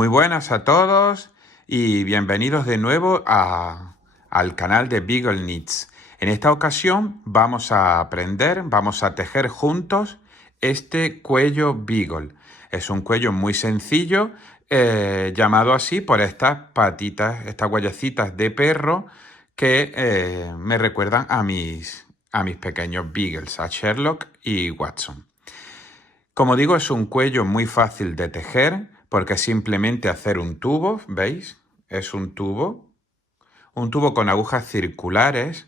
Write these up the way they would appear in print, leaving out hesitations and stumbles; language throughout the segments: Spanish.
Muy buenas a todos y bienvenidos de nuevo al canal de Beagle Knits. En esta ocasión vamos a tejer juntos este cuello Beagle. Es un cuello muy sencillo, llamado así por estas patitas, estas huellecitas de perro que me recuerdan a mis pequeños Beagles, a Sherlock y Watson. Como digo, es un cuello muy fácil de tejer porque es simplemente hacer un tubo, ¿veis? Es un tubo con agujas circulares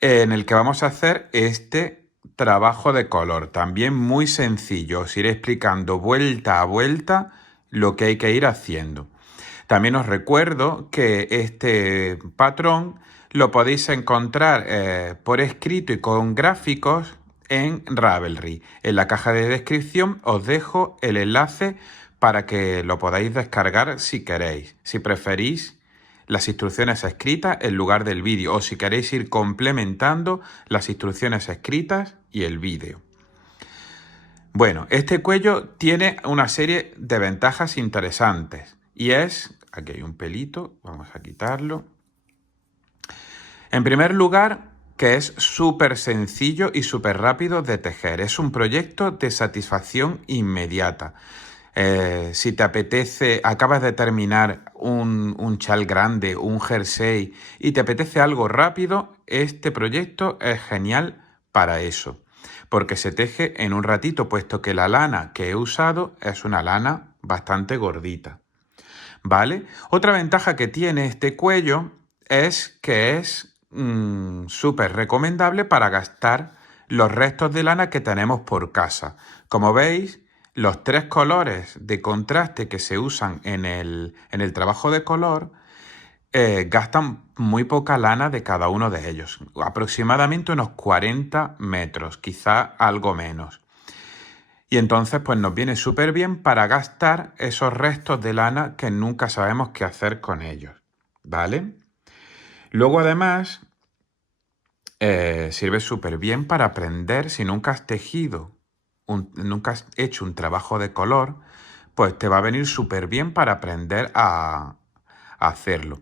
en el que vamos a hacer este trabajo de color. También muy sencillo, os iré explicando vuelta a vuelta lo que hay que ir haciendo. También os recuerdo que este patrón lo podéis encontrar por escrito y con gráficos en Ravelry. En la caja de descripción os dejo el enlace para que lo podáis descargar si queréis. Si preferís las instrucciones escritas en lugar del vídeo o si queréis ir complementando las instrucciones escritas y el vídeo. Bueno, este cuello tiene una serie de ventajas interesantes y es, aquí hay un pelito, vamos a quitarlo. En primer lugar, que es súper sencillo y súper rápido de tejer. Es un proyecto de satisfacción inmediata. Si te apetece, acabas de terminar un chal grande, un jersey y te apetece algo rápido, este proyecto es genial para eso, porque se teje en un ratito, puesto que la lana que he usado es una lana bastante gordita, ¿vale? Otra ventaja que tiene este cuello es que es súper recomendable para gastar los restos de lana que tenemos por casa. Como veis, los tres colores de contraste que se usan en el trabajo de color gastan muy poca lana de cada uno de ellos, aproximadamente unos 40 metros, quizá algo menos. Y entonces pues nos viene súper bien para gastar esos restos de lana que nunca sabemos qué hacer con ellos, ¿vale? Luego además sirve súper bien para aprender. Si nunca has tejido, nunca has hecho un trabajo de color, pues te va a venir súper bien para aprender a hacerlo.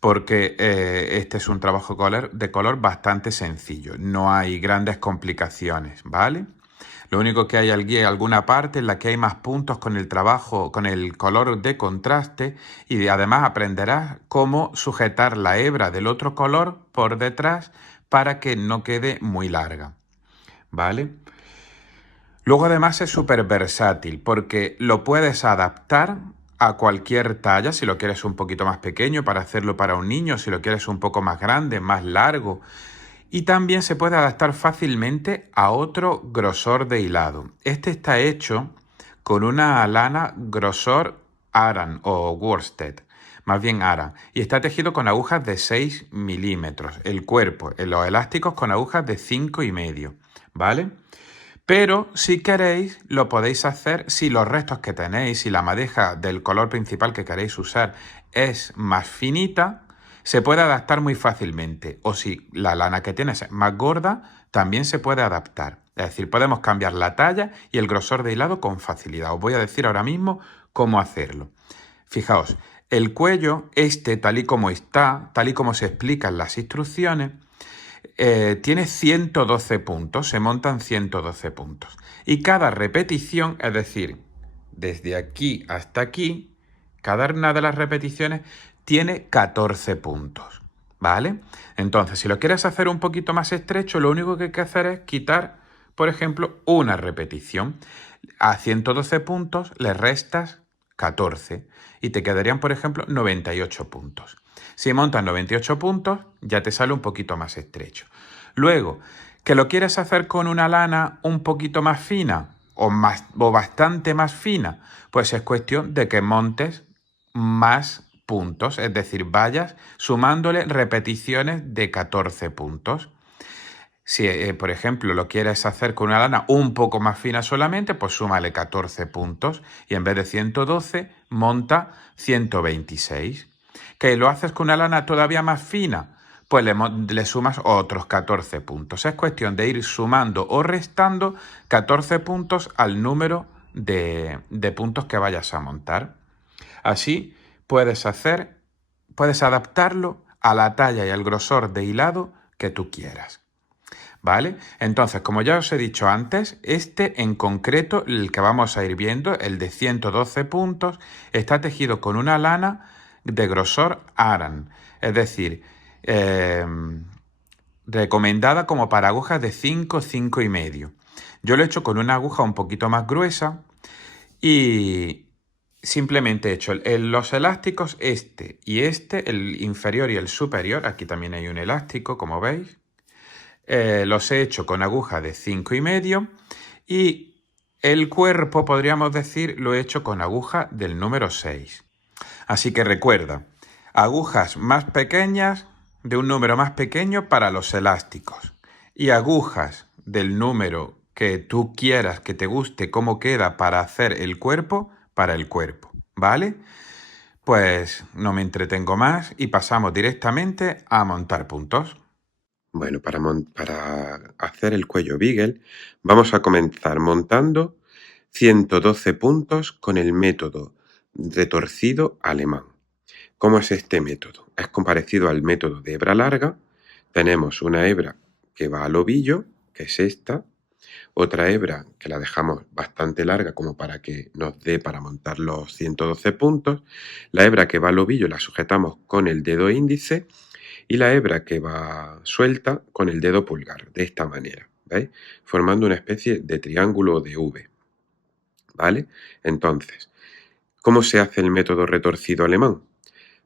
Porque este es un trabajo de color bastante sencillo. No hay grandes complicaciones, ¿vale? Lo único que hay alguna parte en la que hay más puntos con el trabajo, con el color de contraste, y además aprenderás cómo sujetar la hebra del otro color por detrás para que no quede muy larga, ¿vale? Luego además es súper versátil porque lo puedes adaptar a cualquier talla, si lo quieres un poquito más pequeño para hacerlo para un niño, si lo quieres un poco más grande, más largo. Y también se puede adaptar fácilmente a otro grosor de hilado. Este está hecho con una lana grosor Aran o worsted, más bien Aran, y está tejido con agujas de 6 milímetros. El cuerpo, los elásticos con agujas de 5,5, ¿vale? Pero si queréis, lo podéis hacer si los restos que tenéis, si la madeja del color principal que queréis usar es más finita, se puede adaptar muy fácilmente. O si la lana que tienes es más gorda, también se puede adaptar. Es decir, podemos cambiar la talla y el grosor de hilado con facilidad. Os voy a decir ahora mismo cómo hacerlo. Fijaos, el cuello, tal y como está, tal y como se explica en las instrucciones, tiene 112 puntos, se montan 112 puntos. Y cada repetición, es decir, desde aquí hasta aquí, cada una de las repeticiones tiene 14 puntos, ¿vale? Entonces, si lo quieres hacer un poquito más estrecho, lo único que hay que hacer es quitar, por ejemplo, una repetición. A 112 puntos le restas 14 y te quedarían, por ejemplo, 98 puntos. Si montas 98 puntos, ya te sale un poquito más estrecho. Luego, que lo quieres hacer con una lana un poquito más fina o bastante más fina, pues es cuestión de que montes más puntos, es decir, vayas sumándole repeticiones de 14 puntos. Si, por ejemplo, lo quieres hacer con una lana un poco más fina solamente, pues súmale 14 puntos y en vez de 112, monta 126. ¿Que lo haces con una lana todavía más fina? Pues le sumas otros 14 puntos. Es cuestión de ir sumando o restando 14 puntos al número de puntos que vayas a montar. Así puedes adaptarlo a la talla y al grosor de hilado que tú quieras. ¿Vale? Entonces, como ya os he dicho antes, este en concreto, el que vamos a ir viendo, el de 112 puntos, está tejido con una lana de grosor Aran, es decir, recomendada como para agujas de 5, 5 y medio. Yo lo he hecho con una aguja un poquito más gruesa y simplemente he hecho los elásticos, este y este, el inferior y el superior. Aquí también hay un elástico, como veis. Los he hecho con aguja de 5 y medio y el cuerpo, podríamos decir, lo he hecho con aguja del número 6. Así que recuerda, agujas más pequeñas de un número más pequeño para los elásticos y agujas del número que tú quieras, que te guste cómo queda para hacer el cuerpo, para el cuerpo, ¿vale? Pues no me entretengo más y pasamos directamente a montar puntos. Bueno, para hacer el cuello Beagle vamos a comenzar montando 112 puntos con el método retorcido alemán. ¿Cómo es este método? Es parecido al método de hebra larga. Tenemos una hebra que va al ovillo, que es esta, otra hebra que la dejamos bastante larga como para que nos dé para montar los 112 puntos. La hebra que va al ovillo la sujetamos con el dedo índice y la hebra que va suelta con el dedo pulgar, de esta manera, ¿veis? Formando una especie de triángulo de V, ¿vale? Entonces, ¿cómo se hace el método retorcido alemán?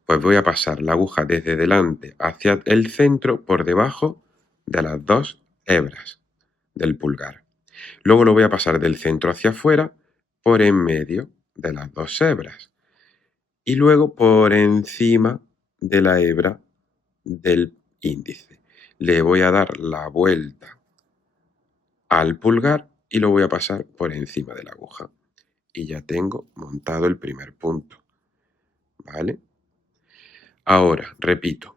Pues voy a pasar la aguja desde delante hacia el centro por debajo de las dos hebras del pulgar. Luego lo voy a pasar del centro hacia afuera por en medio de las dos hebras y luego por encima de la hebra del índice. Le voy a dar la vuelta al pulgar y lo voy a pasar por encima de la aguja. Y ya tengo montado el primer punto. ¿Vale? Ahora, repito.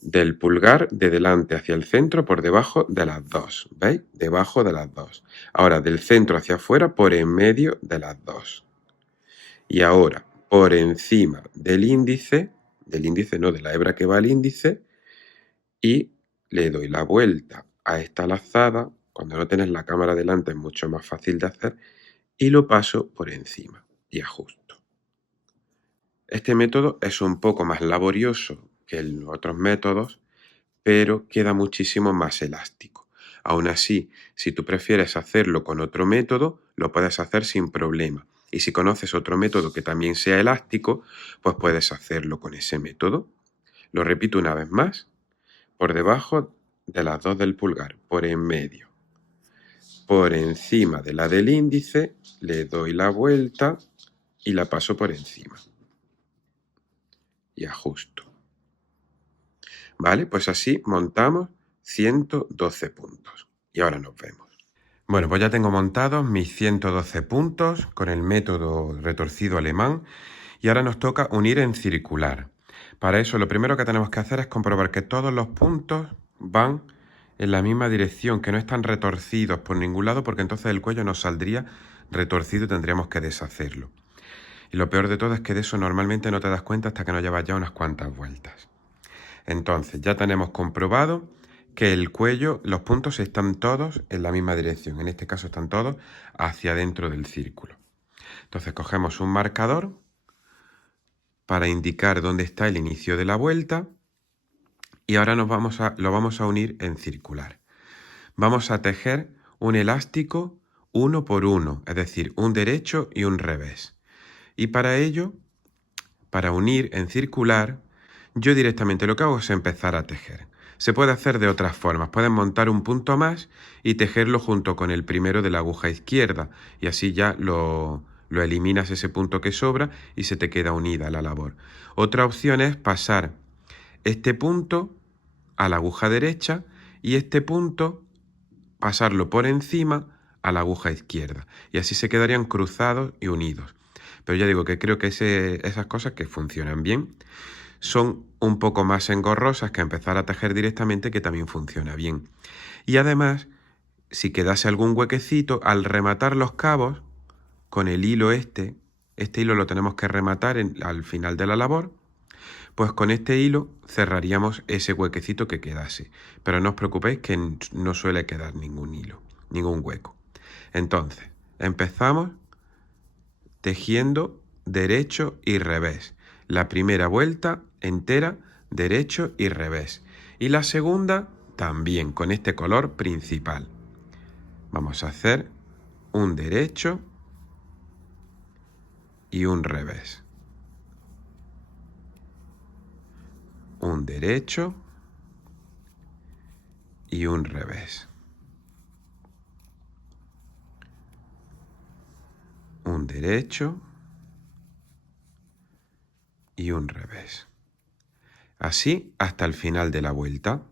Del pulgar de delante hacia el centro por debajo de las dos. ¿Veis? Debajo de las dos. Ahora, del centro hacia afuera por en medio de las dos. Y ahora, por encima del índice no, de la hebra que va al índice, y le doy la vuelta a esta lazada. Cuando no tienes la cámara delante es mucho más fácil de hacer, y lo paso por encima y ajusto. Este método es un poco más laborioso que los otros métodos, pero queda muchísimo más elástico. Aún así, si tú prefieres hacerlo con otro método, lo puedes hacer sin problema. Y si conoces otro método que también sea elástico, pues puedes hacerlo con ese método. Lo repito una vez más. Por debajo de las dos del pulgar, por en medio. Por encima de la del índice, le doy la vuelta y la paso por encima. Y ajusto. ¿Vale? Pues así montamos 112 puntos. Y ahora nos vemos. Bueno, pues ya tengo montados mis 112 puntos con el método retorcido alemán y ahora nos toca unir en circular. Para eso lo primero que tenemos que hacer es comprobar que todos los puntos van en la misma dirección, que no están retorcidos por ningún lado, porque entonces el cuello nos saldría retorcido y tendríamos que deshacerlo. Y lo peor de todo es que de eso normalmente no te das cuenta hasta que no llevas ya unas cuantas vueltas. Entonces ya tenemos comprobado que el cuello, los puntos están todos en la misma dirección. En este caso están todos hacia dentro del círculo. Entonces cogemos un marcador para indicar dónde está el inicio de la vuelta y ahora lo vamos a unir en circular. Vamos a tejer un elástico 1 por 1, es decir, un derecho y un revés. Y para ello, para unir en circular, yo directamente lo que hago es empezar a tejer. Se puede hacer de otras formas. Puedes montar un punto más y tejerlo junto con el primero de la aguja izquierda y así ya lo eliminas ese punto que sobra y se te queda unida la labor. Otra opción es pasar este punto a la aguja derecha y este punto pasarlo por encima a la aguja izquierda y así se quedarían cruzados y unidos. Pero ya digo que creo que esas cosas que funcionan bien son un poco más engorrosas que empezar a tejer directamente, que también funciona bien. Y además, si quedase algún huequecito, al rematar los cabos, con el hilo este hilo lo tenemos que rematar al final de la labor, pues con este hilo cerraríamos ese huequecito que quedase. Pero no os preocupéis que no suele quedar ningún hilo, ningún hueco. Entonces, empezamos tejiendo derecho y revés. La primera vuelta entera, derecho y revés. Y la segunda también con este color principal. Vamos a hacer un derecho y un revés. Un derecho y un revés. Un derecho y un revés. Así hasta el final de la vuelta.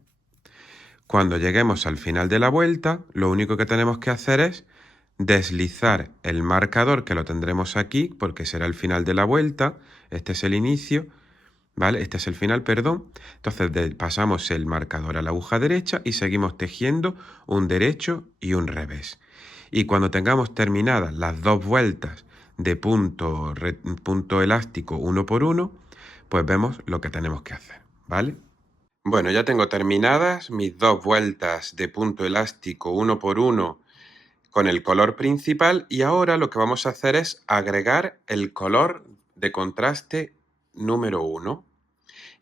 Cuando lleguemos al final de la vuelta, lo único que tenemos que hacer es deslizar el marcador, que lo tendremos aquí, porque será el final de la vuelta. Este es el inicio, ¿vale? Este es el final, perdón. Entonces pasamos el marcador a la aguja derecha y seguimos tejiendo un derecho y un revés. Y cuando tengamos terminadas las dos vueltas de punto elástico uno por uno, pues vemos lo que tenemos que hacer, ¿vale? Bueno, ya tengo terminadas mis dos vueltas de punto elástico uno por uno con el color principal y ahora lo que vamos a hacer es agregar el color de contraste número 1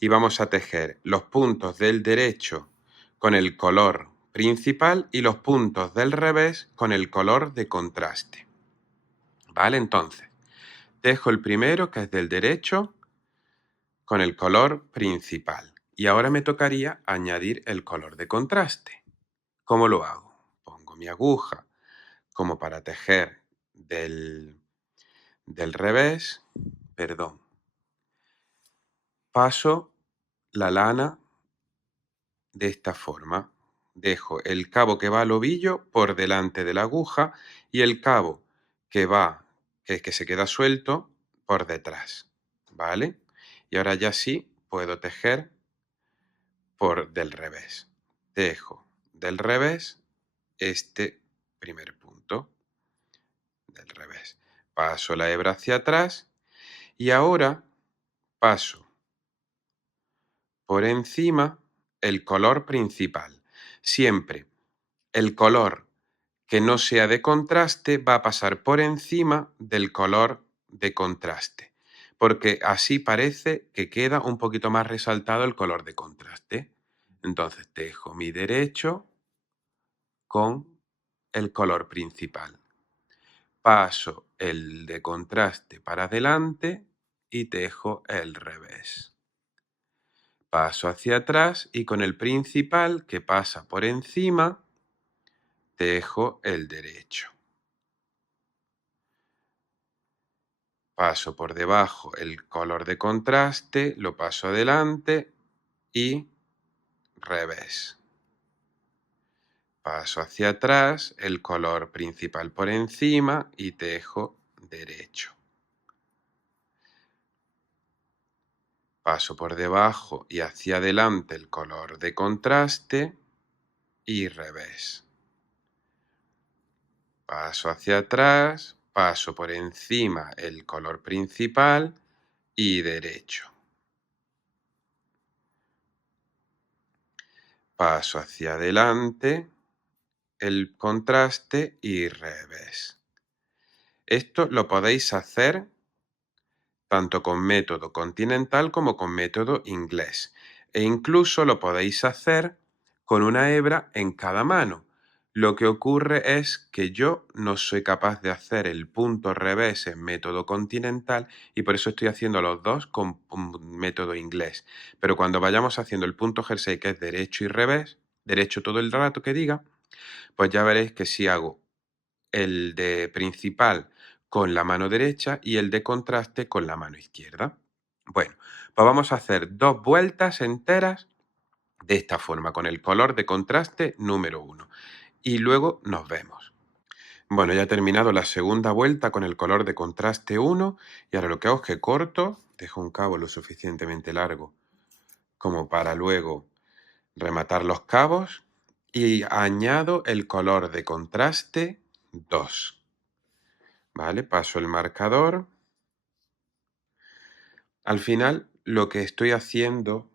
y vamos a tejer los puntos del derecho con el color principal y los puntos del revés con el color de contraste. ¿Vale? Entonces, tejo el primero, que es del derecho, con el color principal. Y ahora me tocaría añadir el color de contraste. ¿Cómo lo hago? Pongo mi aguja como para tejer del revés, perdón. Paso la lana de esta forma. Dejo el cabo que va al ovillo por delante de la aguja y el cabo que se queda suelto por detrás, ¿vale? Y ahora ya sí puedo tejer del revés. Tejo del revés este primer punto del revés. Paso la hebra hacia atrás y ahora paso por encima el color principal. Siempre el color que no sea de contraste va a pasar por encima del color de contraste, porque así parece que queda un poquito más resaltado el color de contraste. Entonces tejo mi derecho con el color principal. Paso el de contraste para adelante y tejo el revés. Paso hacia atrás y con el principal que pasa por encima, tejo el derecho. Paso por debajo el color de contraste, lo paso adelante y revés. Paso hacia atrás, el color principal por encima y tejo derecho. Paso por debajo y hacia adelante el color de contraste y revés. Paso hacia atrás, paso por encima el color principal y derecho. Paso hacia adelante el contraste y revés. Esto lo podéis hacer tanto con método continental como con método inglés. E incluso lo podéis hacer con una hebra en cada mano. Lo que ocurre es que yo no soy capaz de hacer el punto revés en método continental y por eso estoy haciendo los dos con un método inglés. Pero cuando vayamos haciendo el punto jersey, que es derecho y revés, derecho todo el rato que diga, pues ya veréis que si hago el de principal con la mano derecha y el de contraste con la mano izquierda. Bueno, pues vamos a hacer dos vueltas enteras de esta forma, con el color de contraste número 1. Y luego nos vemos. Bueno, ya he terminado la segunda vuelta con el color de contraste 1 y ahora lo que hago es que corto, dejo un cabo lo suficientemente largo como para luego rematar los cabos y añado el color de contraste 2. ¿vale? Paso el marcador. Al final, lo que estoy haciendo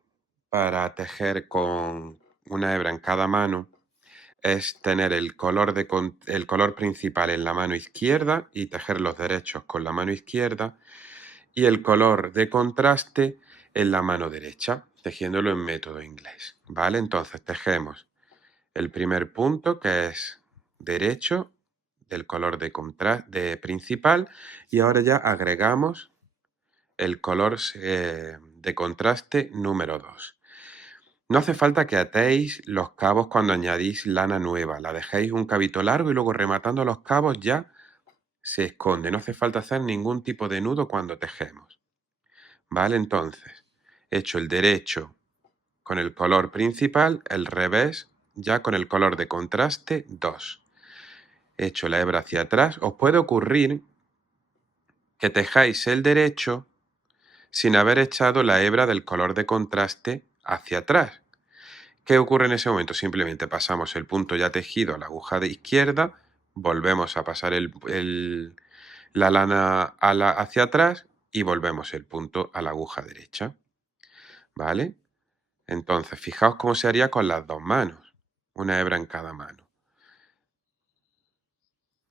para tejer con una hebra en cada mano es tener el color, el color principal en la mano izquierda y tejer los derechos con la mano izquierda y el color de contraste en la mano derecha, tejiéndolo en método inglés, ¿vale? Entonces tejemos el primer punto, que es derecho, del color de principal, y ahora ya agregamos el color de contraste número 2. No hace falta que atéis los cabos cuando añadís lana nueva, la dejéis un cabito largo y luego rematando los cabos ya se esconde. No hace falta hacer ningún tipo de nudo cuando tejemos. ¿Vale? Entonces, hecho el derecho con el color principal, el revés ya con el color de contraste 2. Hecho la hebra hacia atrás, os puede ocurrir que tejáis el derecho sin haber echado la hebra del color de contraste hacia atrás. ¿Qué ocurre en ese momento? Simplemente pasamos el punto ya tejido a la aguja de izquierda, volvemos a pasar la lana hacia atrás y volvemos el punto a la aguja derecha. ¿Vale? Entonces, fijaos cómo se haría con las dos manos, una hebra en cada mano.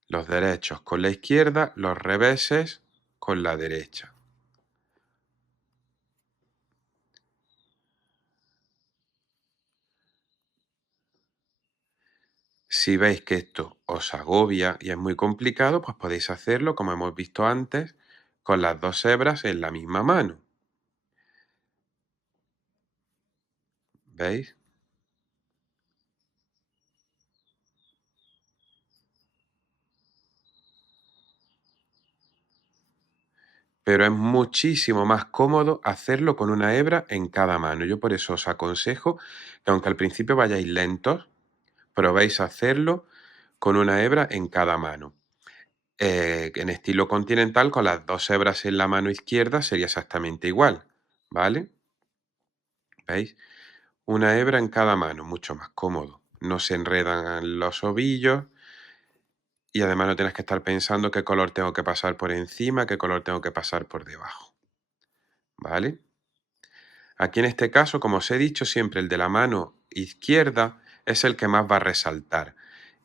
Los derechos con la izquierda, los reveses con la derecha. Si veis que esto os agobia y es muy complicado, pues podéis hacerlo, como hemos visto antes, con las dos hebras en la misma mano. ¿Veis? Pero es muchísimo más cómodo hacerlo con una hebra en cada mano. Yo por eso os aconsejo que aunque al principio vayáis lentos, probéis a hacerlo con una hebra en cada mano. En estilo continental, con las dos hebras en la mano izquierda sería exactamente igual, ¿vale? ¿Veis? Una hebra en cada mano, mucho más cómodo. No se enredan los ovillos y además no tienes que estar pensando qué color tengo que pasar por encima, qué color tengo que pasar por debajo, ¿vale? Aquí en este caso, como os he dicho, siempre el de la mano izquierda es el que más va a resaltar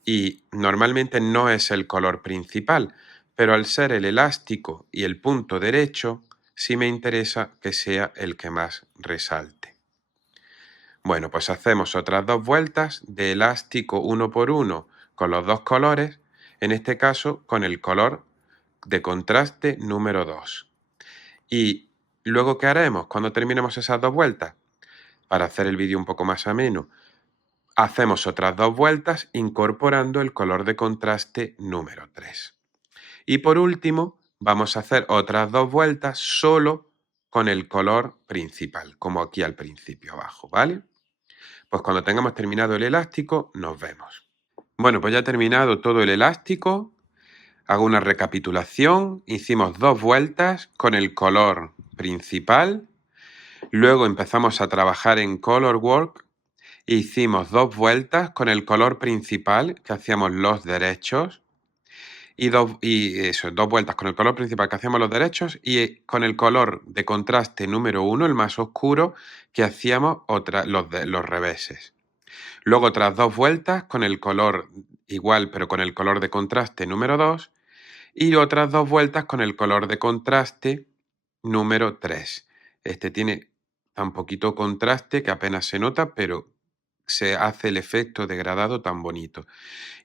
y normalmente no es el color principal, pero al ser el elástico y el punto derecho, sí me interesa que sea el que más resalte. Bueno, pues hacemos otras dos vueltas de elástico uno por uno con los dos colores, en este caso con el color de contraste número 2. Y luego, ¿qué haremos cuando terminemos esas dos vueltas? Para hacer el vídeo un poco más ameno, hacemos otras dos vueltas incorporando el color de contraste número 3. Y por último, vamos a hacer otras dos vueltas solo con el color principal, como aquí al principio abajo, ¿vale? Pues cuando tengamos terminado el elástico, nos vemos. Bueno, pues ya he terminado todo el elástico. Hago una recapitulación. Hicimos dos vueltas con el color principal. Luego empezamos a trabajar en Color Work. Hicimos dos vueltas con el color principal, que hacíamos los derechos. Dos vueltas con el color principal que hacíamos los derechos y con el color de contraste número 1, el más oscuro, que hacíamos los reveses. Luego otras dos vueltas con el color igual, pero con el color de contraste número 2. Y otras dos vueltas con el color de contraste número 3. Este tiene tan poquito contraste que apenas se nota, pero se hace el efecto degradado tan bonito.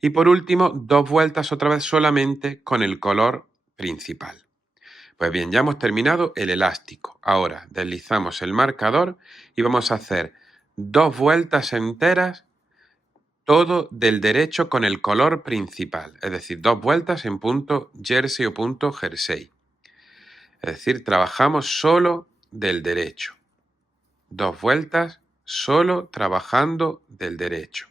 Y por último, dos vueltas otra vez solamente con el color principal. Pues bien, ya hemos terminado el elástico. Ahora deslizamos el marcador y vamos a hacer dos vueltas enteras, todo del derecho con el color principal. Es decir, dos vueltas en punto jersey o punto jersey. Es decir, trabajamos solo del derecho. Dos vueltas solo trabajando del derecho.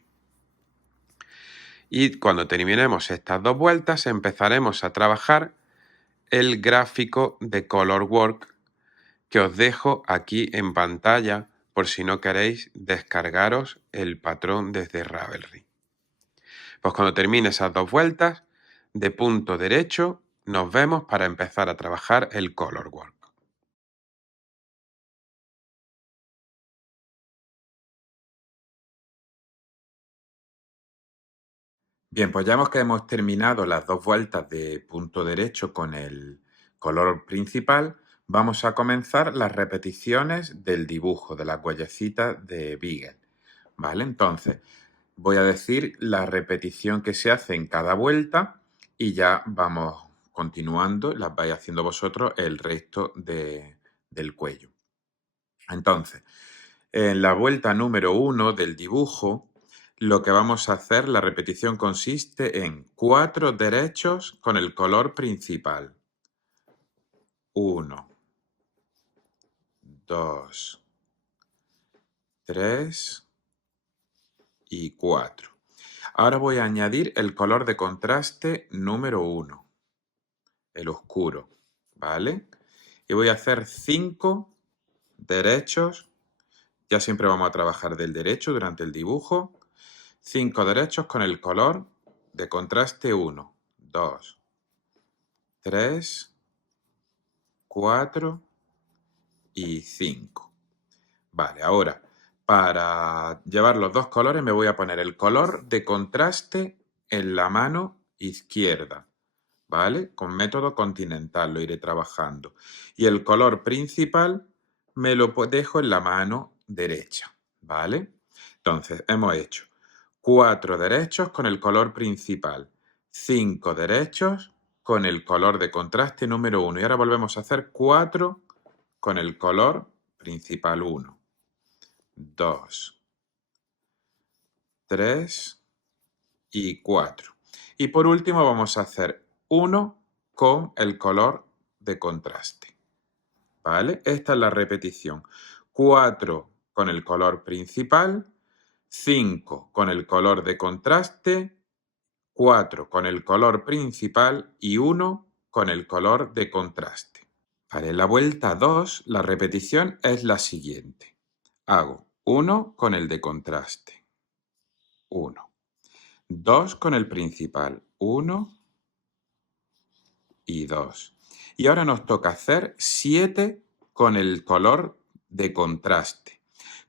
Y cuando terminemos estas dos vueltas empezaremos a trabajar el gráfico de Color Work que os dejo aquí en pantalla por si no queréis descargaros el patrón desde Ravelry. Pues cuando termine esas dos vueltas, de punto derecho nos vemos para empezar a trabajar el color work. Bien, pues ya hemos terminado las 2 vueltas de punto derecho con el color principal. Vamos a comenzar las repeticiones del dibujo, de las huellecitas de Beagle, ¿vale? Entonces, voy a decir la repetición que se hace en cada vuelta y ya vamos continuando, las vais haciendo vosotros el resto del cuello. Entonces, en la vuelta número 1 del dibujo, lo que vamos a hacer, la repetición consiste en 4 derechos con el color principal. 1, 2, 3 y 4. Ahora voy a añadir el color de contraste número 1, el oscuro, ¿vale? Y voy a hacer 5 derechos. Ya siempre vamos a trabajar del derecho durante el dibujo. 5 derechos con el color de contraste 1, 2, 3, 4 y 5. Vale, ahora para llevar los dos colores me voy a poner el color de contraste en la mano izquierda, ¿vale? Con método continental lo iré trabajando. Y el color principal me lo dejo en la mano derecha, ¿vale? Entonces, hemos hecho 4 derechos con el color principal, 5 derechos con el color de contraste número 1. Y ahora volvemos a hacer 4 con el color principal 1, 2, 3 y 4. Y por último vamos a hacer 1 con el color de contraste, ¿vale? Esta es la repetición. 4 con el color principal, 5 con el color de contraste, 4 con el color principal y 1 con el color de contraste. Vale, en la vuelta 2 la repetición es la siguiente. Hago 1 con el de contraste, 1. 2 con el principal, 1 y 2. Y ahora nos toca hacer 7 con el color de contraste.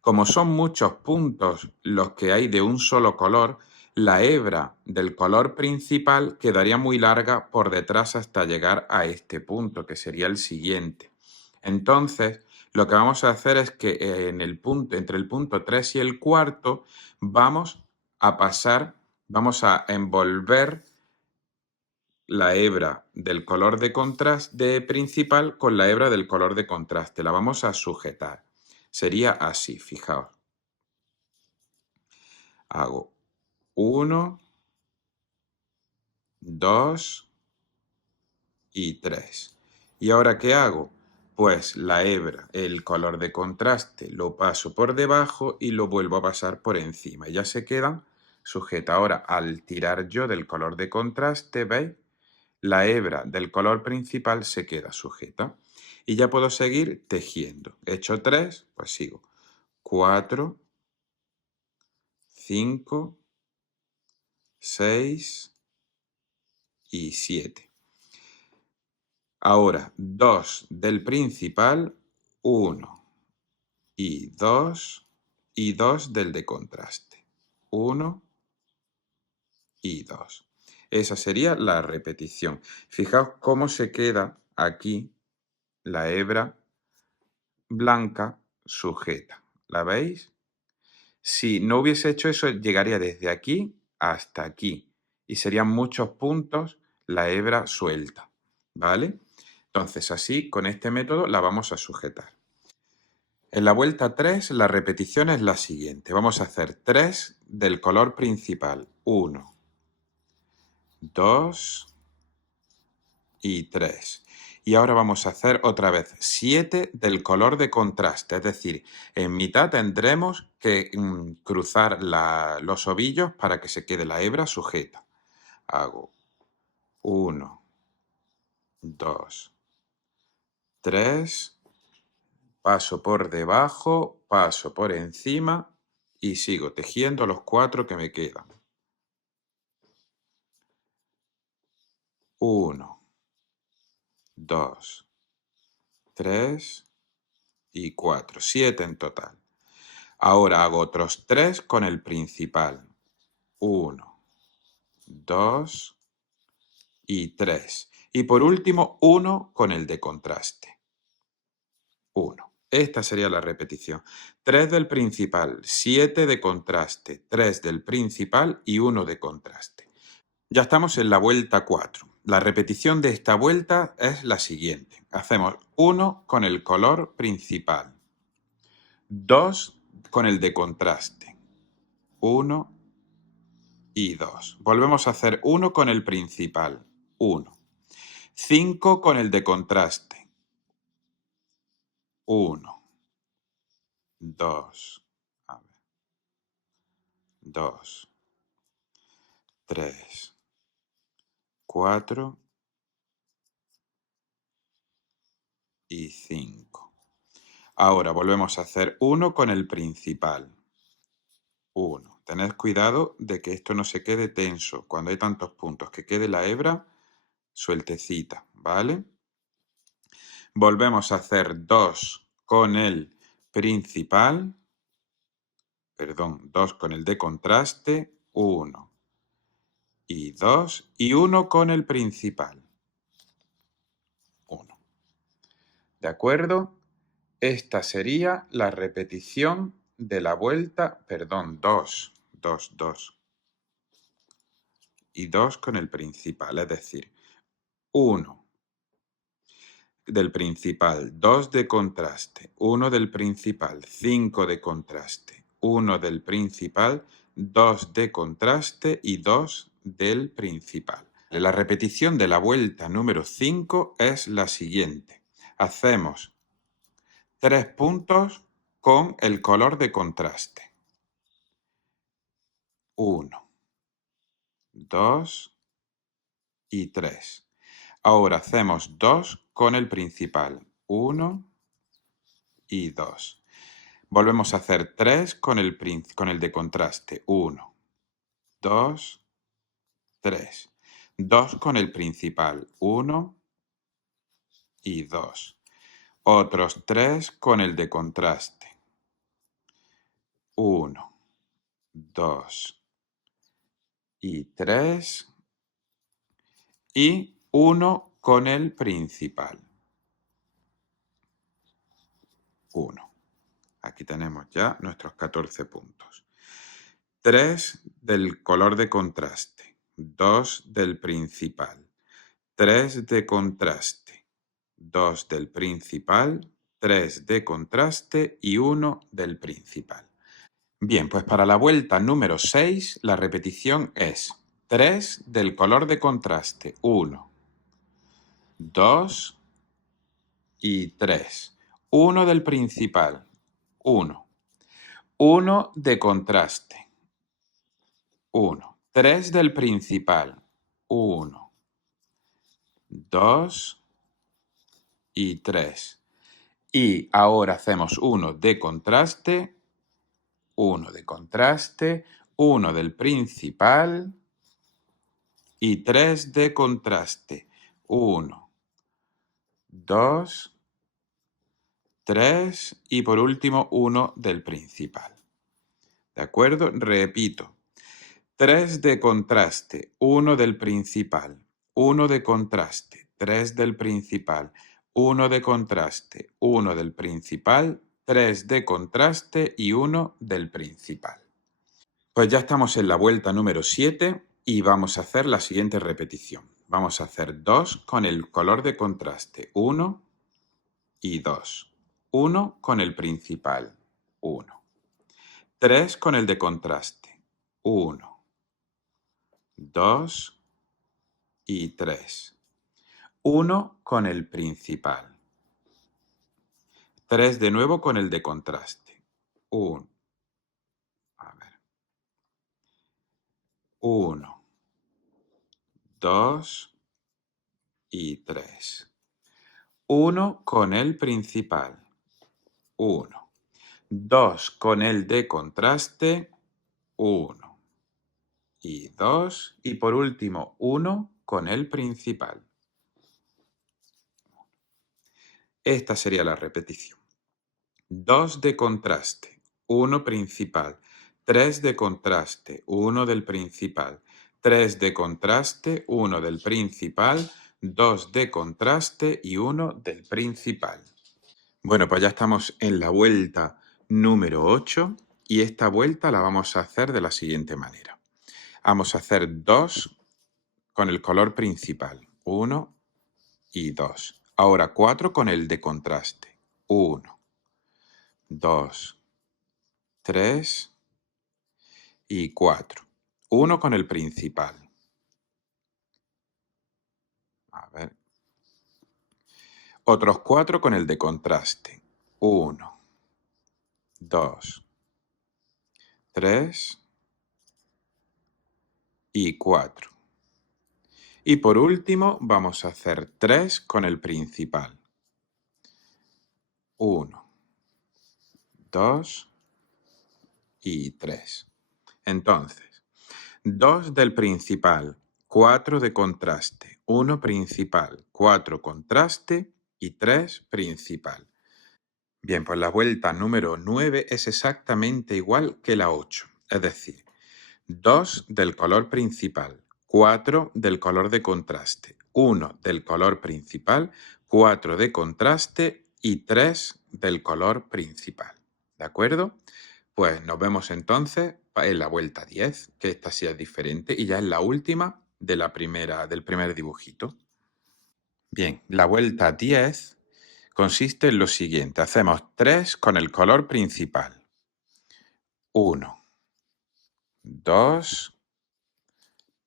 Como son muchos puntos los que hay de un solo color, la hebra del color principal quedaría muy larga por detrás hasta llegar a este punto, que sería el siguiente. Entonces, lo que vamos a hacer es que en el punto, entre el punto 3 y el cuarto, vamos a envolver la hebra del color de contraste principal con la hebra del color de contraste. La vamos a sujetar. Sería así, fijaos. Hago 1, 2 y 3. ¿Y ahora qué hago? Pues la hebra, el color de contraste, lo paso por debajo y lo vuelvo a pasar por encima. Ya se quedan sujetas. Ahora, al tirar yo del color de contraste, ¿veis? La hebra del color principal se queda sujeta. Y ya puedo seguir tejiendo. He hecho 3, pues sigo. 4, 5, 6 y 7. Ahora, 2 del principal, 1 y 2 del de contraste. 1 y 2. Esa sería la repetición. Fijaos cómo se queda aquí la hebra blanca sujeta. ¿La veis? Si no hubiese hecho eso, llegaría desde aquí hasta aquí y serían muchos puntos la hebra suelta, ¿vale? Entonces, así, con este método la vamos a sujetar. En la vuelta 3, la repetición es la siguiente. Vamos a hacer 3 del color principal. 1, 2 y 3. Y ahora vamos a hacer otra vez 7 del color de contraste, es decir, en mitad tendremos que cruzar los ovillos para que se quede la hebra sujeta. Hago 1, 2, 3, paso por debajo, paso por encima y sigo tejiendo los 4 que me quedan. 1, 2, 3 y 4. 7 en total. Ahora hago otros 3 con el principal. 1, 2 y 3. Y por último, 1 con el de contraste. 1. Esta sería la repetición. 3 del principal, 7 de contraste, 3 del principal y 1 de contraste. Ya estamos en la vuelta 4. La repetición de esta vuelta es la siguiente. Hacemos 1 con el color principal, 2 con el de contraste, 1 y 2. Volvemos a hacer 1 con el principal, 1. 5 con el de contraste, 1, 2, 2, 3, 4 y 5. Ahora volvemos a hacer 1 con el principal, 1. Tened cuidado de que esto no se quede tenso. Cuando hay tantos puntos, que quede la hebra sueltecita, ¿vale? Volvemos a hacer 2 con el principal, 2 con el de contraste, 1 y 2 y 1 con el principal, 1. ¿De acuerdo? Esta sería la repetición de la vuelta, 2, 2, 2. Y 2 con el principal, es decir, 1 del principal, 2 de contraste, 1 del principal, 5 de contraste, 1 del principal, 2 de contraste y 2 del principal. La repetición de la vuelta número 5 es la siguiente. Hacemos 3 puntos con el color de contraste. 1, 2 y 3. Ahora hacemos 2 con el principal. 1 y 2. Volvemos a hacer 3 con el de contraste. 1, 2, 3. 2 con el principal. 1 y 2. Otros 3 con el de contraste. 1, 2 y 3. Y 1 con el principal. 1. Aquí tenemos ya nuestros 14 puntos. 3 del color de contraste, 2 del principal, 3 de contraste, 2 del principal, 3 de contraste y 1 del principal. Bien, pues para la vuelta número 6 la repetición es 3 del color de contraste, 1, 2 y 3. 1 del principal, 1. 1 de contraste, 1. 3 del principal, 1, 2 y 3. Y ahora hacemos 1 de contraste, 1 de contraste, 1 del principal y 3 de contraste. 1, 2, 3 y por último 1 del principal. ¿De acuerdo? Repito. 3 de contraste, 1 del principal, 1 de contraste, 3 del principal, 1 de contraste, 1 del principal, 3 de contraste y 1 del principal. Pues ya estamos en la vuelta número 7 y vamos a hacer la siguiente repetición. Vamos a hacer 2 con el color de contraste, 1 y 2. 1 con el principal, 1. 3 con el de contraste, 1. 2 y 3. 1 con el principal. 3 de nuevo con el de contraste. 1. 1, 2 y 3. 1 con el principal. 1. 2 con el de contraste. 1 y 2. Y por último, 1 con el principal. esta sería la repetición. 2 de contraste, 1 principal, 3 de contraste, 1 del principal, 3 de contraste, 1 del principal, 2 de contraste y 1 del principal. Bueno, pues ya estamos en la vuelta número 8 y esta vuelta la vamos a hacer de la siguiente manera. Vamos a hacer 2 con el color principal, 1 y 2. Ahora 4 con el de contraste, 1, 2, 3 y 4. 1 con el principal. A ver. Otros 4 con el de contraste. 1, 2, 3 y 4. Y por último vamos a hacer 3 con el principal. 1, 2 y 3. Entonces, 2 del principal, 4 de contraste, 1 principal, 4 contraste y 3 principal. Bien, pues la vuelta número 9 es exactamente igual que la 8, es decir, 2 del color principal, 4 del color de contraste, 1 del color principal, 4 de contraste y 3 del color principal. ¿De acuerdo? Pues nos vemos entonces en la vuelta 10, que esta sí es diferente y ya es la última de del primer dibujito. Bien, la vuelta 10 consiste en lo siguiente. Hacemos 3 con el color principal. 1, 2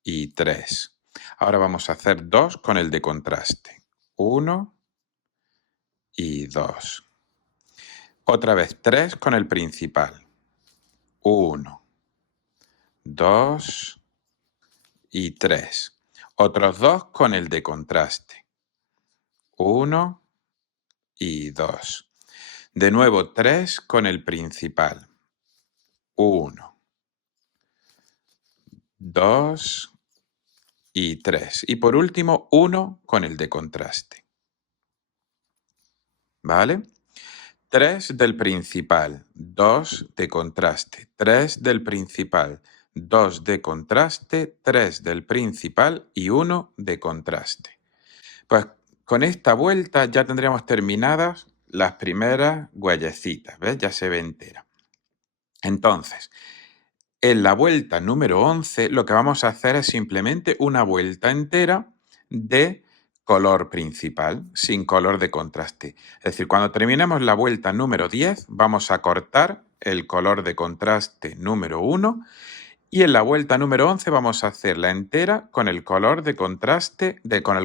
y 3. Ahora vamos a hacer 2 con el de contraste. 1 y 2. Otra vez 3 con el principal. 1, 2 y 3. Otros 2 con el de contraste. 1 y 2. De nuevo 3 con el principal. 1, 2 y 3. Y por último 1 con el de contraste. ¿Vale? 3 del principal, 2 de contraste, 3 del principal, 2 de contraste, 3 del principal y 1 de contraste. Pues con esta vuelta ya tendríamos terminadas las primeras huellecitas, ¿ves? Ya se ve entera. Entonces, en la vuelta número 11 lo que vamos a hacer es simplemente una vuelta entera de color principal, sin color de contraste. Es decir, cuando terminemos la vuelta número 10, vamos a cortar el color de contraste número 1 y en la vuelta número 11 vamos a hacerla entera con el color de contraste, con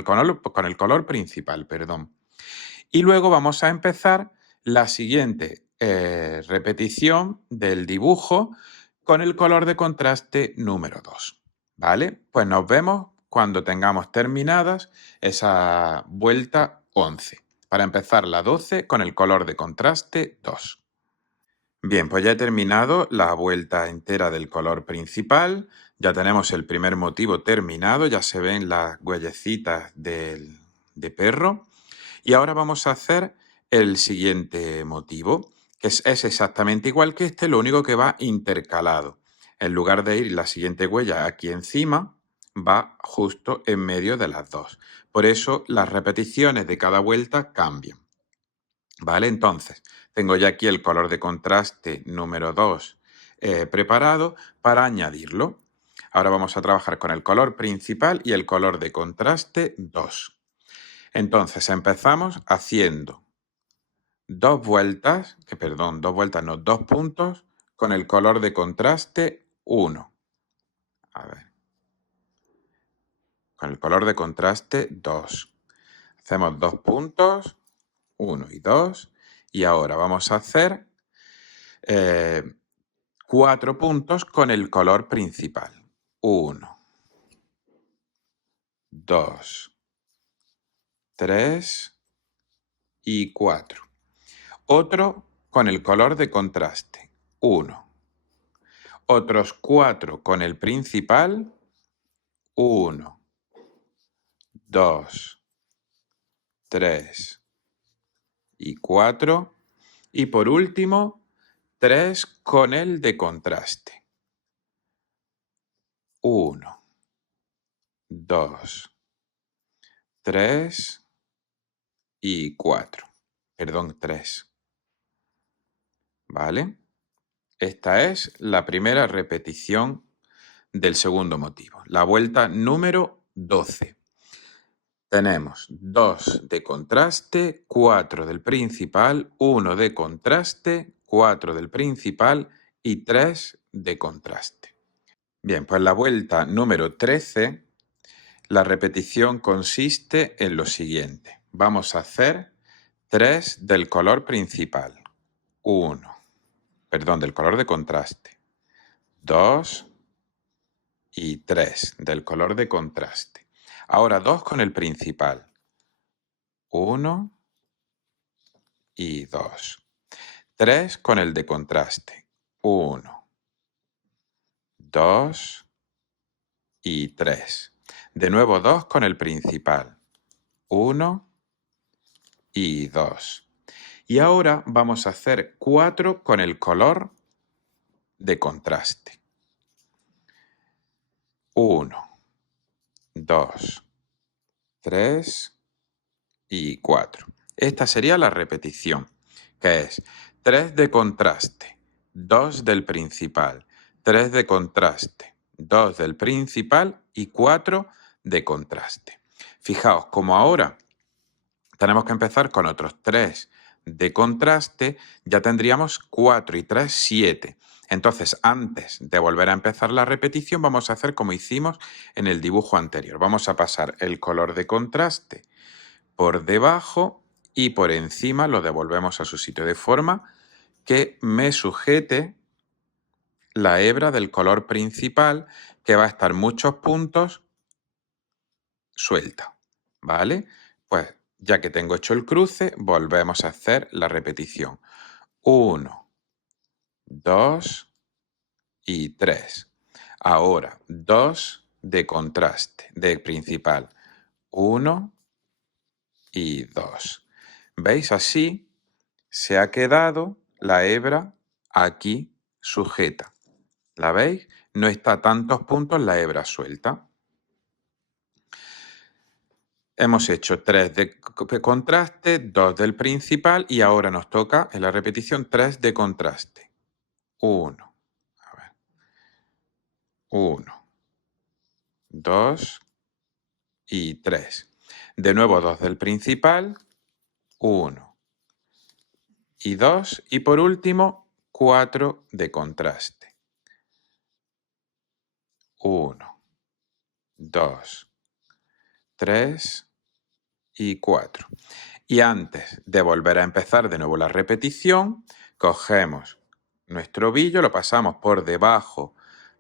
el color principal, perdón. Y luego vamos a empezar la siguiente repetición del dibujo con el color de contraste número 2. ¿Vale? Pues nos vemos cuando tengamos terminadas esa vuelta 11. Para empezar la 12 con el color de contraste 2. Bien, pues ya he terminado la vuelta entera del color principal. Ya tenemos el primer motivo terminado. Ya se ven las huellecitas de perro. Y ahora vamos a hacer el siguiente motivo, que es exactamente igual que este, lo único que va intercalado. En lugar de ir la siguiente huella aquí encima, va justo en medio de las dos. Por eso las repeticiones de cada vuelta cambian. ¿Vale? Entonces, tengo ya aquí el color de contraste número 2 preparado para añadirlo. Ahora vamos a trabajar con el color principal y el color de contraste 2. Entonces empezamos haciendo dos puntos con el color de contraste 1. A ver, con el color de contraste 2. Hacemos 2 puntos, 1 y 2. Y ahora vamos a hacer 4 puntos con el color principal. 1, 2, 3 y 4. Otro con el color de contraste. 1. Otros 4 con el principal. 1, 2, 3 y 4. Y por último, 3 con el de contraste. 1, 2, 3 y 4. Perdón, 3. ¿Vale? Esta es la primera repetición del segundo motivo. La vuelta número 12. Tenemos 2 de contraste, 4 del principal, 1 de contraste, 4 del principal y 3 de contraste. Bien, pues la vuelta número 13, la repetición consiste en lo siguiente. Vamos a hacer 3 del color principal, 1, perdón, del color de contraste, 2 y 3 del color de contraste. Ahora 2 con el principal, 1 y 2. 3 con el de contraste, 1, 2 y 3. De nuevo 2 con el principal, 1 y 2. Y ahora vamos a hacer 4 con el color de contraste. 1, 2, 3 y 4. Esta sería la repetición, que es 3 de contraste, 2 del principal, 3 de contraste, 2 del principal y 4 de contraste. Fijaos, como ahora tenemos que empezar con otros 3 de contraste, ya tendríamos 4 y 3, 7. Entonces, antes de volver a empezar la repetición, vamos a hacer como hicimos en el dibujo anterior. Vamos a pasar el color de contraste por debajo y por encima lo devolvemos a su sitio, de forma que me sujete la hebra del color principal, que va a estar muchos puntos suelta, ¿vale? Pues ya que tengo hecho el cruce, volvemos a hacer la repetición. 1, 2 y 3. Ahora 2 de contraste, de principal. 1 y 2. ¿Veis? Así se ha quedado la hebra aquí sujeta. ¿La veis? No está a tantos puntos la hebra suelta. Hemos hecho 3 de contraste, 2 del principal y ahora nos toca en la repetición 3 de contraste. 1, 1, 2 y 3. De nuevo 2 del principal, 1 y 2 y por último 4 de contraste. 1, 2, 3 y 4. Y antes de volver a empezar de nuevo la repetición, cogemos nuestro ovillo, lo pasamos por debajo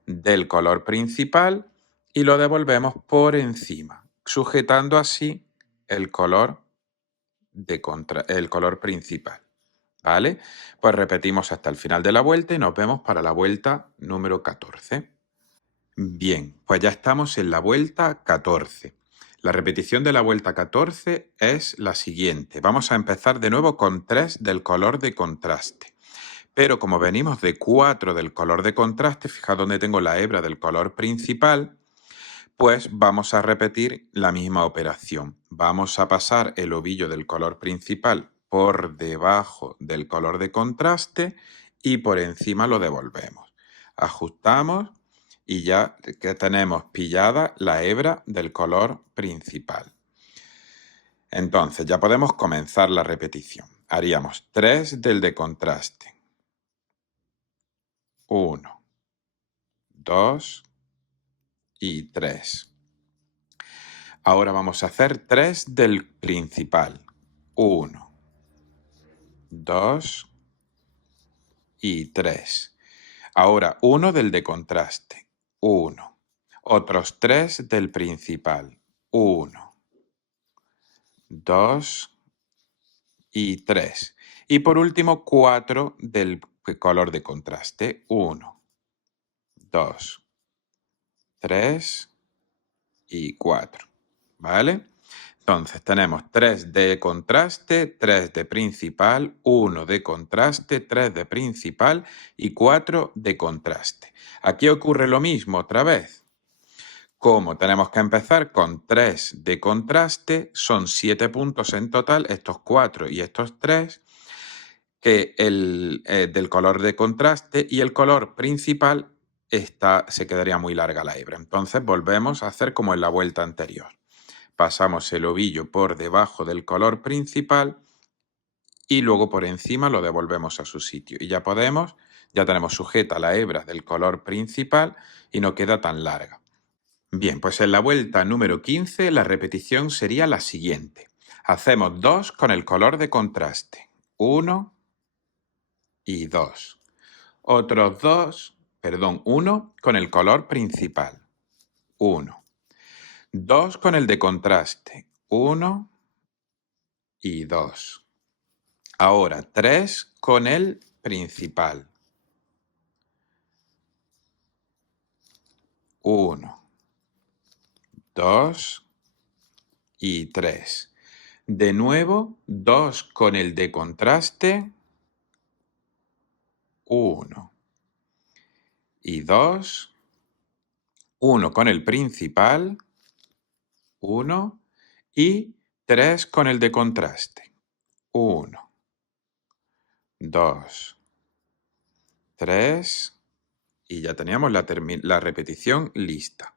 del color principal y lo devolvemos por encima, sujetando así el color, el color principal. ¿Vale? Pues repetimos hasta el final de la vuelta y nos vemos para la vuelta número 14. Bien, pues ya estamos en la vuelta 14. La repetición de la vuelta 14 es la siguiente. Vamos a empezar de nuevo con 3 del color de contraste. Pero como venimos de 4 del color de contraste, fijad dónde tengo la hebra del color principal, pues vamos a repetir la misma operación. Vamos a pasar el ovillo del color principal por debajo del color de contraste y por encima lo devolvemos. Ajustamos y ya que tenemos pillada la hebra del color principal. Entonces ya podemos comenzar la repetición. Haríamos 3 del de contraste. 1, 2 y 3. Ahora vamos a hacer 3 del principal. 1, 2 y 3. Ahora 1 del de contraste. 1. Otros 3 del principal. 1, 2 y 3. Y por último 4 del color de contraste. 1, 2, 3 y 4. ¿Vale? Entonces tenemos 3 de contraste, 3 de principal, 1 de contraste, 3 de principal y 4 de contraste. Aquí ocurre lo mismo otra vez. Como tenemos que empezar con 3 de contraste, son 7 puntos en total, estos 4 y estos 3, que del color de contraste, y el color principal se quedaría muy larga la hebra. Entonces volvemos a hacer como en la vuelta anterior. Pasamos el ovillo por debajo del color principal y luego por encima lo devolvemos a su sitio. Y ya tenemos sujeta la hebra del color principal y no queda tan larga. Bien, pues en la vuelta número 15 la repetición sería la siguiente. Hacemos 2 con el color de contraste. 1 y 2. Otros 1 con el color principal. 1. 2 con el de contraste. 1 y 2. Ahora 3 con el principal. 1, 2 y 3. De nuevo, 2 con el de contraste. 1 y 2. 1 con el principal. 1 y 3 con el de contraste. 1, 2, 3 y ya teníamos la repetición lista.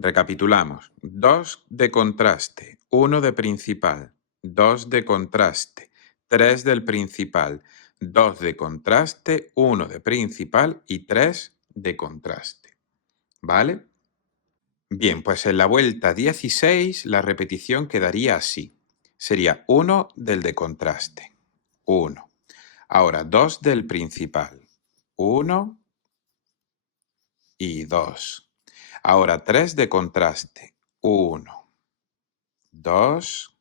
Recapitulamos. 2 de contraste, 1 de principal, 2 de contraste, 3 del principal, 2 de contraste, 1 de principal y 3 de contraste. ¿Vale? Bien, pues en la vuelta 16 la repetición quedaría así. Sería 1 del de contraste. 1. Ahora 2 del principal. 1 y 2. Ahora 3 de contraste. 1, 2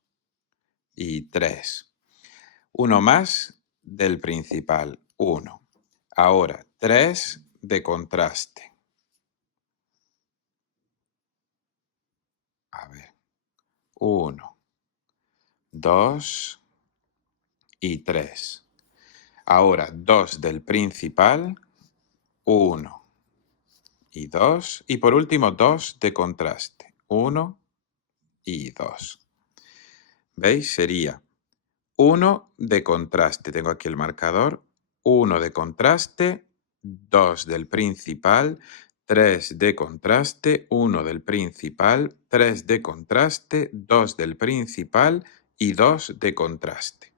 y 3. Uno más del principal. 1. Ahora 3 de contraste. A ver. 1, 2 y 3. Ahora 2 del principal. 1 y 2. Y por último 2 de contraste. 1 y 2. ¿Veis? Sería 1 de contraste. Tengo aquí el marcador. 1 de contraste, 2 del principal, 3 de contraste, 1 del principal, 3 de contraste, 2 del principal y 2 de contraste.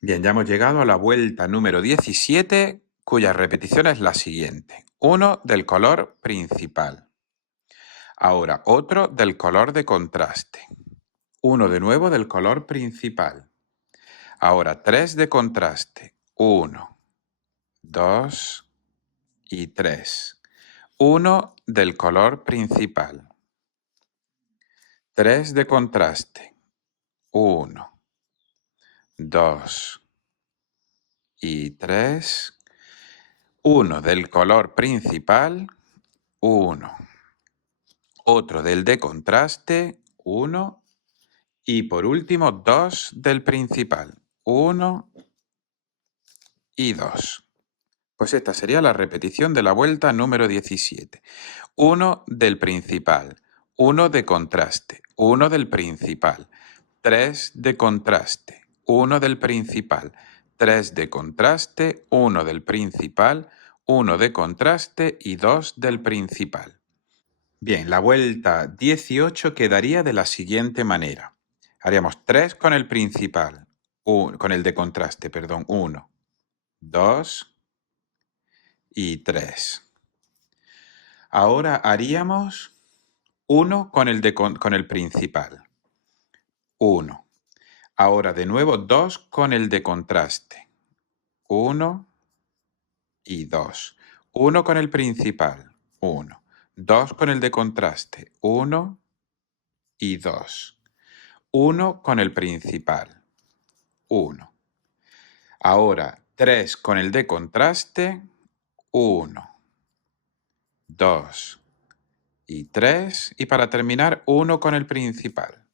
Bien, ya hemos llegado a la vuelta número 17, cuya repetición es la siguiente. 1 del color principal. Ahora otro del color de contraste. 1 de nuevo del color principal. Ahora 3 de contraste. 1, 2 y 3. 1 del color principal. 3 de contraste. 1, 2 y 3. 1 del color principal. 1. Otro del de contraste. 1. Y por último 2 del principal. 1 y 2. Pues esta sería la repetición de la vuelta número 17. 1 del principal, 1 de contraste, 1 del principal, 3 de contraste, 1 del principal, 3 de contraste, 1 del principal, 1 de contraste y 2 del principal. Bien, la vuelta 18 quedaría de la siguiente manera. Haríamos 3 con el principal, con el de contraste, perdón, 1, 2 y 3. Ahora haríamos 1 con el principal. 1. Ahora de nuevo 2 con el de contraste. 1 y 2. 1 con el principal. 1. 2 con el de contraste. 1 y 2. 1 con el principal. 1. Ahora 3 con el de contraste. 1, 2 y 3. Y para terminar 1 con el principal.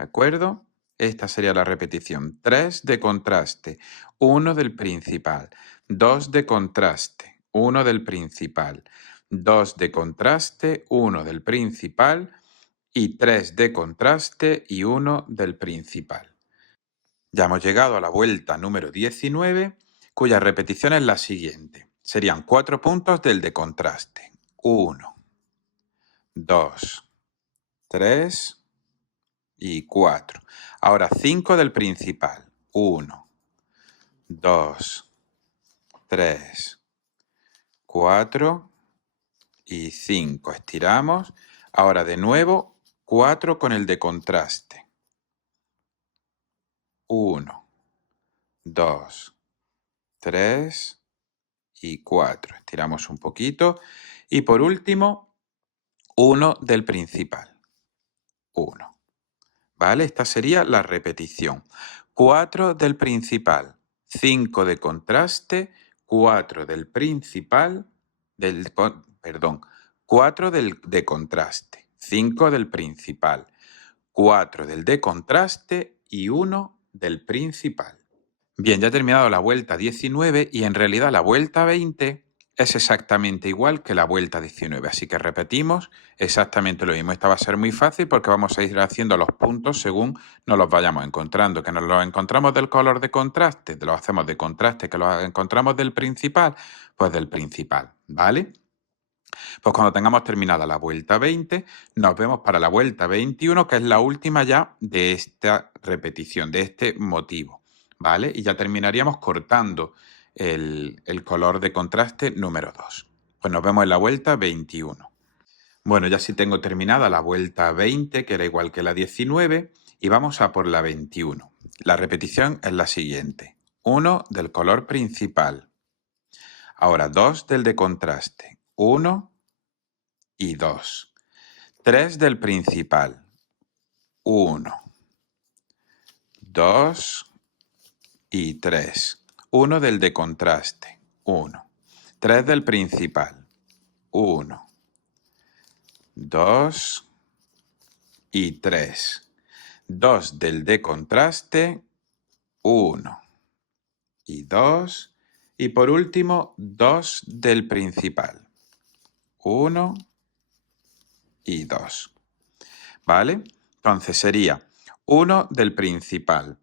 ¿De acuerdo? Esta sería la repetición. 3 de contraste, 1 del principal, 2 de contraste, 1 del principal, 2 de contraste, 1 del principal y 3 de contraste y 1 del principal. Ya hemos llegado a la vuelta número 19, cuya repetición es la siguiente. Serían 4 puntos del de contraste. 1, 2, 3 y 4. Ahora 5 del principal. 1, 2, 3, 4 y 5. Estiramos. Ahora de nuevo 4 con el de contraste. 1, 2, 3 y 4. Estiramos un poquito. Y por último, 1 del principal. 1. ¿Vale? Esta sería la repetición. 4 del principal, 5 de contraste, 4 del principal, 4 de contraste, 5 del principal, 4 del de contraste y 1 del principal. Bien, ya he terminado la vuelta 19 y en realidad la vuelta 20 es exactamente igual que la vuelta 19, así que repetimos exactamente lo mismo. Esta va a ser muy fácil porque vamos a ir haciendo los puntos según nos los vayamos encontrando. Que nos los encontramos del color de contraste, lo hacemos de contraste, que los encontramos del principal, pues del principal, ¿vale? Pues cuando tengamos terminada la vuelta 20, nos vemos para la vuelta 21, que es la última ya de esta repetición, de este motivo, ¿vale? Y ya terminaríamos cortando el color de contraste número 2. Pues nos vemos en la vuelta 21. Bueno, ya sí tengo terminada la vuelta 20, que era igual que la 19, y vamos a por la 21. La repetición es la siguiente. 1 del color principal. Ahora 2 del de contraste. 1 y 2. 3 del principal. 1, 2 y 3. 1 del de contraste. 1. 3 del principal. 1, 2 y 3. 2 del de contraste. 1 y 2. Y por último, 2 del principal. 1 y 2. ¿Vale? Entonces sería 1 del principal,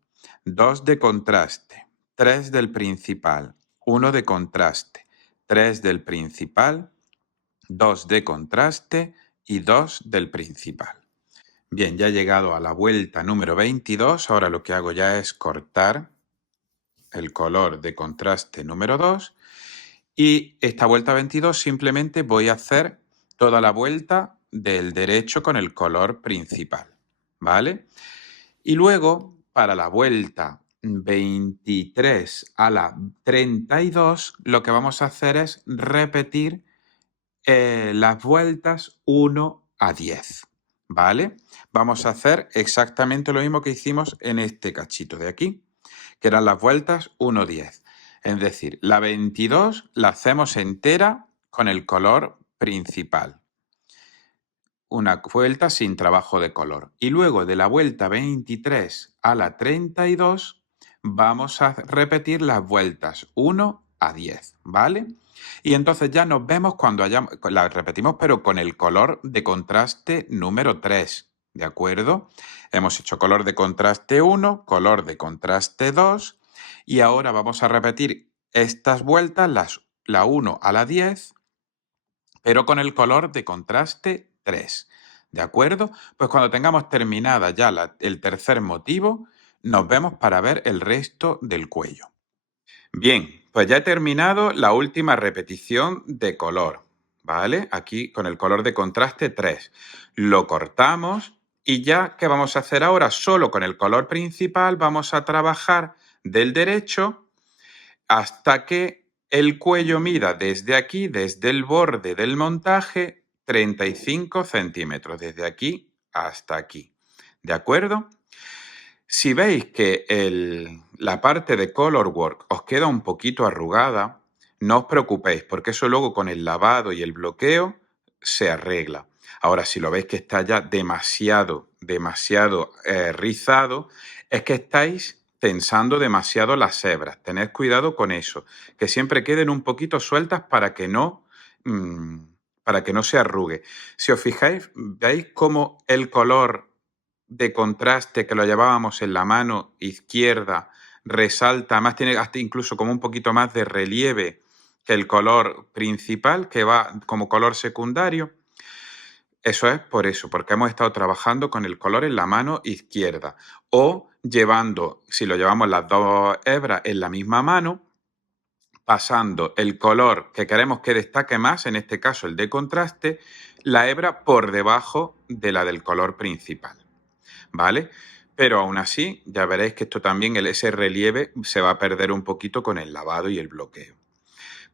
2 de contraste, 3 del principal, 1 de contraste, 3 del principal, 2 de contraste y 2 del principal. Bien, ya he llegado a la vuelta número 22. Ahora lo que hago ya es cortar el color de contraste número 2. Y esta vuelta 22 simplemente voy a hacer toda la vuelta del derecho con el color principal, ¿vale? Y luego, para la vuelta 23 a la 32, lo que vamos a hacer es repetir las vueltas 1 a 10, ¿vale? Vamos a hacer exactamente lo mismo que hicimos en este cachito de aquí, que eran las vueltas 1 a 10. Es decir, la 22 la hacemos entera con el color principal. Una vuelta sin trabajo de color. Y luego de la vuelta 23 a la 32 vamos a repetir las vueltas 1 a 10, ¿vale? Y entonces ya nos vemos cuando las repetimos, pero con el color de contraste número 3, ¿de acuerdo? Hemos hecho color de contraste 1, color de contraste 2, y ahora vamos a repetir estas vueltas, la 1 a la 10, pero con el color de contraste 3, ¿de acuerdo? Pues cuando tengamos terminada ya el tercer motivo, nos vemos para ver el resto del cuello. Bien, pues ya he terminado la última repetición de color, ¿vale? Aquí con el color de contraste 3. Lo cortamos y ya, ¿qué vamos a hacer ahora? Solo con el color principal vamos a trabajar del derecho hasta que el cuello mida desde aquí, desde el borde del montaje, 35 centímetros, desde aquí hasta aquí. ¿De acuerdo? Si veis que la parte de color work os queda un poquito arrugada, no os preocupéis, porque eso luego con el lavado y el bloqueo se arregla. Ahora, si lo veis que está ya demasiado rizado, es que estáis tensando demasiado las hebras. Tened cuidado con eso, que siempre queden un poquito sueltas mm, para que no se arrugue. Si os fijáis, veis cómo el color de contraste que lo llevábamos en la mano izquierda resalta más, tiene hasta incluso como un poquito más de relieve que el color principal, que va como color secundario. Eso es por eso, porque hemos estado trabajando con el color en la mano izquierda o llevando, si lo llevamos las dos hebras en la misma mano, pasando el color que queremos que destaque más, en este caso el de contraste, la hebra por debajo de la del color principal, ¿vale? Pero aún así, ya veréis que esto también, ese relieve se va a perder un poquito con el lavado y el bloqueo.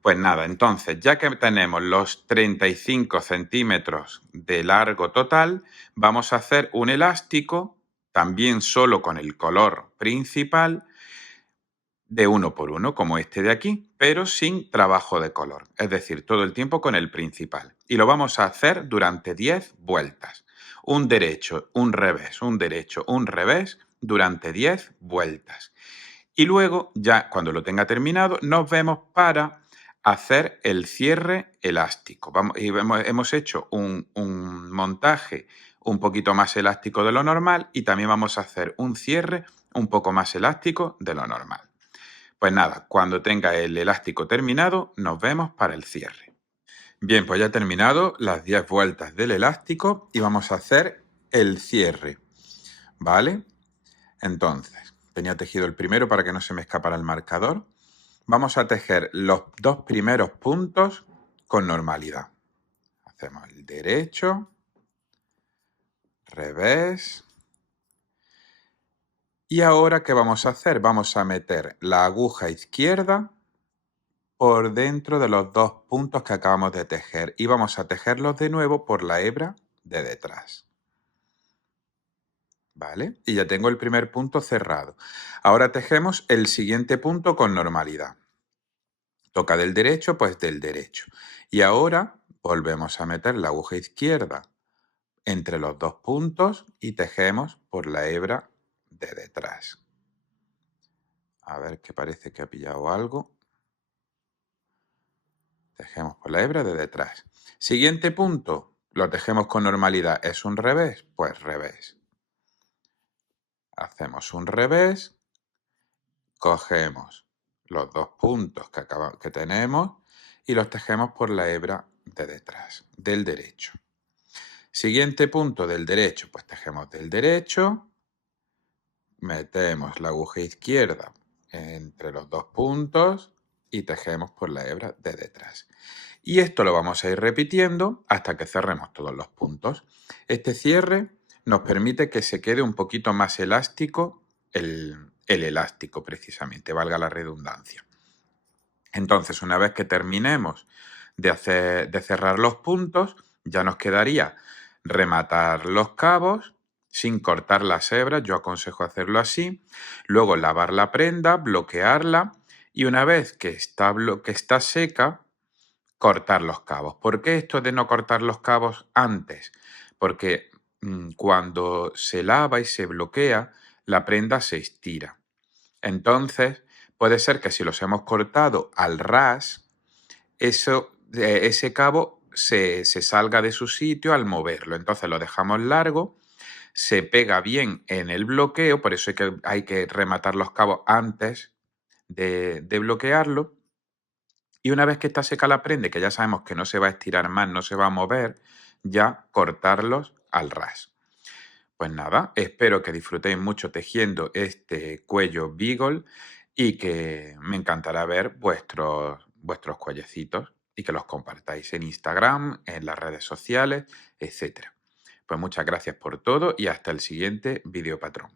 Pues nada, entonces, ya que tenemos los 35 centímetros de largo total, vamos a hacer un elástico, también solo con el color principal, de 1 por 1, como este de aquí, pero sin trabajo de color, es decir, todo el tiempo con el principal. Y lo vamos a hacer durante 10 vueltas. Un derecho, un revés, un derecho, un revés, durante 10 vueltas. Y luego, ya cuando lo tenga terminado, nos vemos para hacer el cierre elástico. Hemos hecho un montaje un poquito más elástico de lo normal y también vamos a hacer un cierre un poco más elástico de lo normal. Pues nada, cuando tenga el elástico terminado, nos vemos para el cierre. Bien, pues ya he terminado las 10 vueltas del elástico y vamos a hacer el cierre, ¿vale? Entonces, tenía tejido el primero para que no se me escapara el marcador. Vamos a tejer los dos primeros puntos con normalidad. Hacemos el derecho, revés. Y ahora, ¿qué vamos a hacer? Vamos a meter la aguja izquierda por dentro de los dos puntos que acabamos de tejer y vamos a tejerlos de nuevo por la hebra de detrás. ¿Vale? Y ya tengo el primer punto cerrado. Ahora tejemos el siguiente punto con normalidad. Toca del derecho, pues del derecho. Y ahora volvemos a meter la aguja izquierda entre los dos puntos y tejemos por la hebra de detrás. A ver, que parece que ha pillado algo. Tejemos por la hebra de detrás. Siguiente punto, lo tejemos con normalidad. ¿Es un revés? Pues revés. Hacemos un revés, cogemos los dos puntos que tenemos y los tejemos por la hebra de detrás, del derecho. Siguiente punto del derecho, pues tejemos del derecho, metemos la aguja izquierda entre los dos puntos y tejemos por la hebra de detrás. Y esto lo vamos a ir repitiendo hasta que cerremos todos los puntos. Este cierre nos permite que se quede un poquito más elástico el elástico, precisamente, valga la redundancia. Entonces, una vez que terminemos de cerrar los puntos, ya nos quedaría rematar los cabos sin cortar las hebras, yo aconsejo hacerlo así, luego lavar la prenda, bloquearla y una vez que está seca, cortar los cabos. ¿Por qué esto de no cortar los cabos antes? Porque cuando se lava y se bloquea, la prenda se estira. Entonces, puede ser que si los hemos cortado al ras, ese cabo se salga de su sitio al moverlo. Entonces lo dejamos largo, se pega bien en el bloqueo, por eso hay que rematar los cabos antes de bloquearlo. Y una vez que está seca la prenda, que ya sabemos que no se va a estirar más, no se va a mover, ya cortarlos al ras. Pues nada, espero que disfrutéis mucho tejiendo este cuello Beagle y que me encantará ver vuestros cuellecitos y que los compartáis en Instagram, en las redes sociales, etc. Pues muchas gracias por todo y hasta el siguiente video patrón.